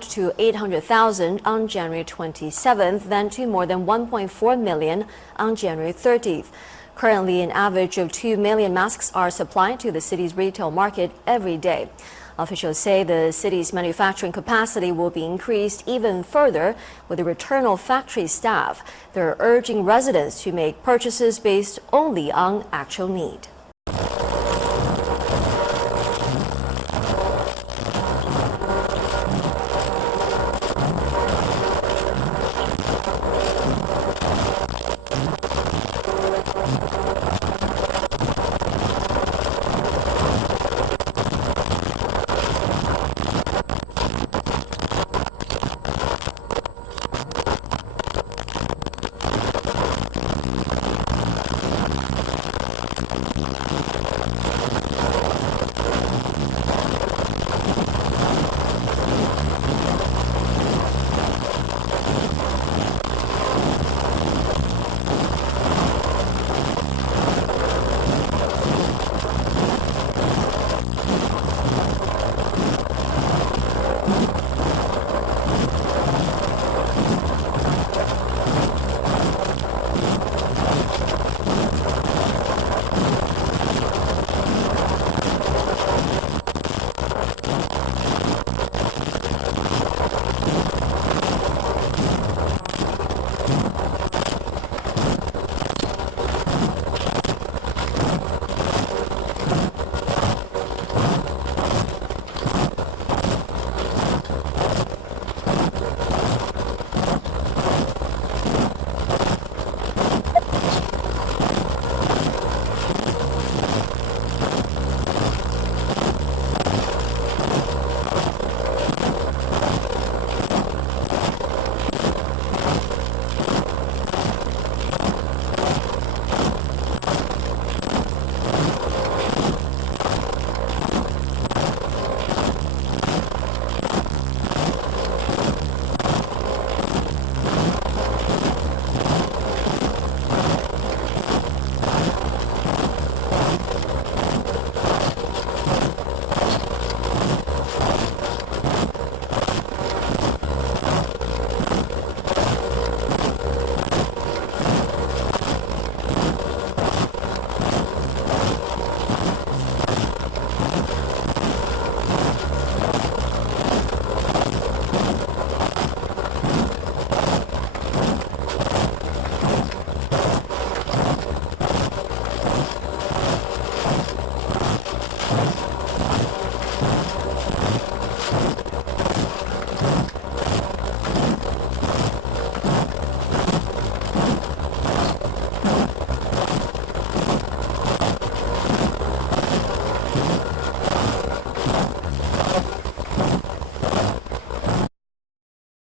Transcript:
amount to 800,000 on January 27th, then to more than 1.4 million on January 30th. Currently, an average of 2 million masks are supplied to the city's retail market every day. Officials say the city's manufacturing capacity will be increased even further with the return of factory staff. They're urging residents to make purchases based only on actual need.